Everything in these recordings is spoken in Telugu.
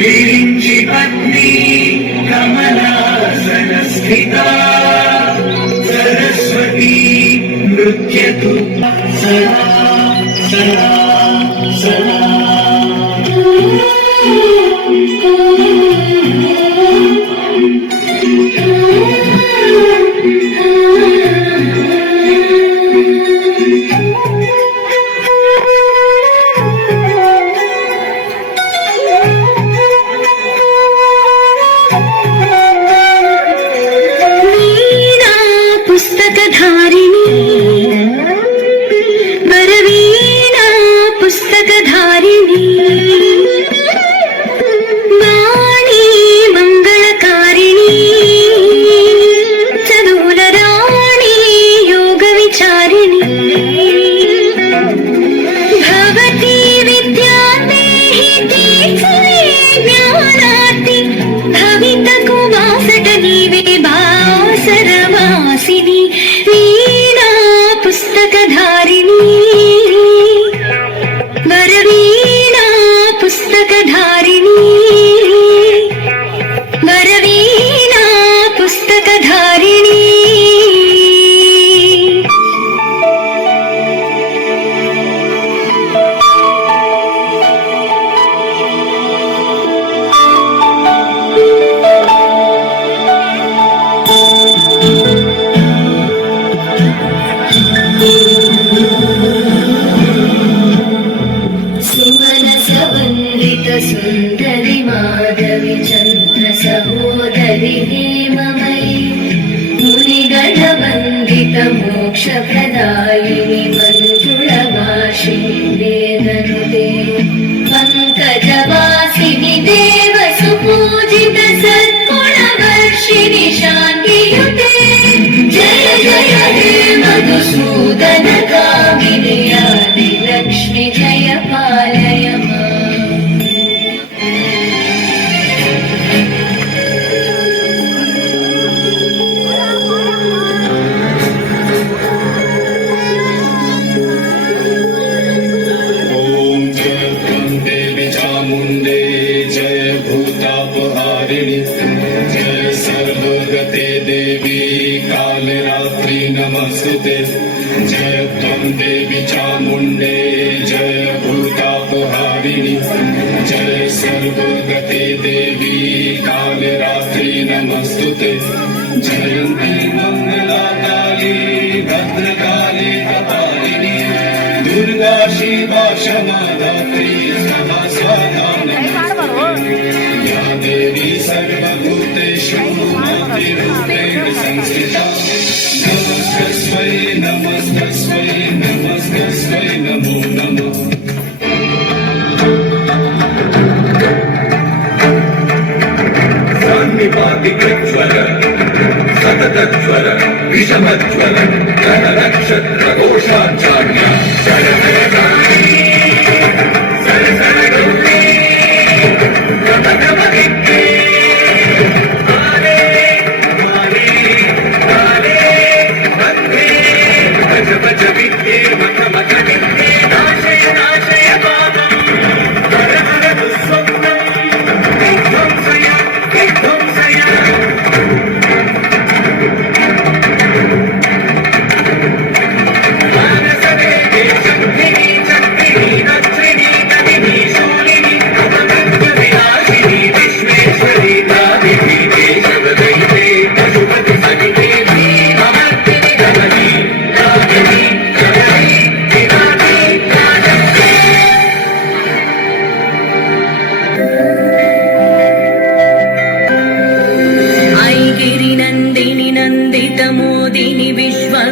देवी पत्नी कमलासन स्थिता सरस्वती नृत्यतु। सदा सदा। धारिणी सुन्दरि माधवि चन्द्र सहोदरि మోక్ష ప్రదాయిని మంజుళ భాషిని వేదనుదే పంకజవాసిని దేవ సుపూజిత సద్గుణ వర్షిణి శాంతియుతే कालरात्रि नमस्तुते जय त्वं देवि चामुण्डे जय भूतापहारिणि जय सर्वगते देवी कालरात्रि नमस्तुते जयन्ती मङ्गलाकाली भद्रकाली कपालिनी दुर्गा शिवा क्षमा धात्री सदा स्वाधानमस्तुते या देवी सर्वभूतेषु मातृरूपेण संस्थिता विपादिकज्वर सततज्वर विषमज्वर गणनक्षत्रघोषाचार्य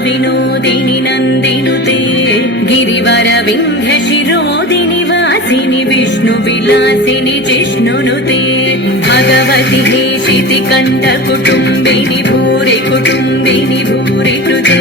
వినోదిని నందినుతే గిరివర వింధ్య శిరోదిని వాసిని విష్ణు విలాసిని జిష్ణునుతే భగవతి శితి కంఠ కుటుంబిని భూరి కుటుంబిని భూరి కృతే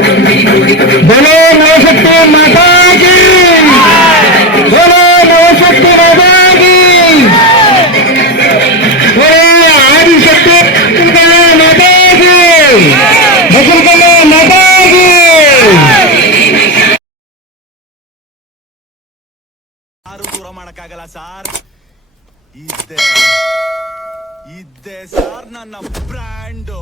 बोलो नवशक्ति माता की बोलो नवशक्ति माता की बोलो आदिशक्ति मुकुलकला माता की मुकुलकला माता की ಯಾರು ದೂರ ಮಾಡಕ್ಕಾಗಲ್ಲ ಸಾರ್ ಇದ್ದೆ ಇದ್ದೆ ಸಾರ್ ನನ್ನ ಬ್ರ್ಯಾಂಡು.